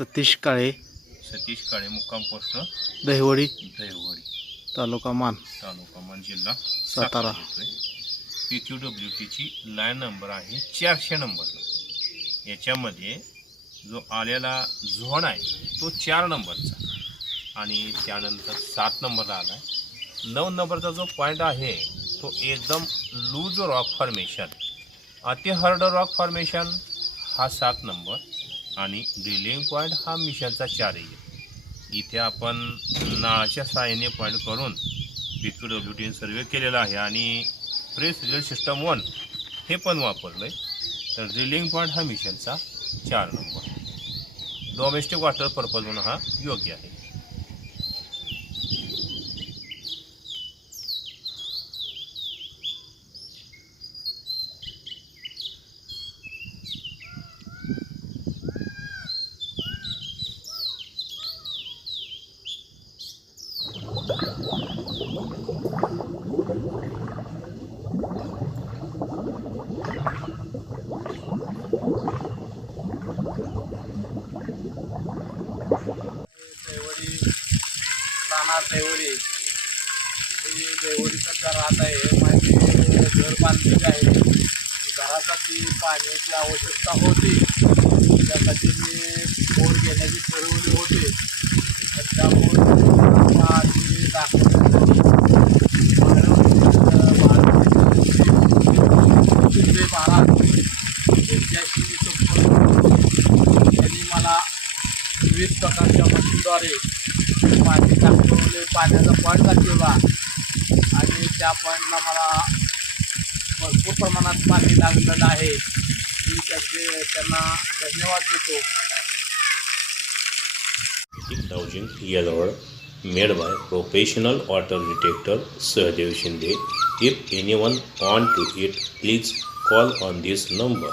सतीश काळे सतीश काळे मुक्काम पोस्ट दहिवडी दहिवडी. तालुका मान. तालुका मान जिल्हा सातारा. पी क्यू डब्ल्यू टीची लाईन नंबर आहे चारशे नंबरला. याच्यामध्ये जो आलेला झोन आहे तो चार नंबरचा. आणि त्यानंतर सात नंबरला आला आहे नऊ नंबरचा जो पॉईंट आहे तो एकदम लूज रॉक फॉर्मेशन अति हार्ड रॉक फॉर्मेशन हा सात नंबर. आणि ड्रिलिंग पॉईंट हा मिशनचा चार आहे. इथे आपण नाळाच्या सहाय्याने पॉईंट करून पी क्यू डब्ल्यू टीने सर्वे केलेला आहे आणि प्रेस रिझल्ट सिस्टम वन हे पण वापरलं आहे तर ड्रिलिंग पॉईंट हा मिशनचा चार नंबर डोमेस्टिक वॉटर पर्पज म्हणून हा योग्य आहे. देवडी राहणार देवडी मी देवडी सध्या राहत आहे माझी घर बांधलेली आहे घरासाठी पाण्याची आवश्यकता होती त्यासाठी मी बोर घेण्याची ठरवली होती तर त्या बोर आधी दाखवण्यासाठी शिंदे महाराज यांच्याशी मी संपर्क करून त्यांनी मला विविध प्रकारच्या मशीनद्वारे पाणी दाखवले पाण्याचा पॉईंट दाखवला आणि त्या पॉईंटला मला भरपूर प्रमाणात पाणी लागलेलं आहे. मी त्याचे त्यांना धन्यवाद देतो. Thousand याजवळ made by professional water detector Sahadev Shinde if anyone want to it please call on this number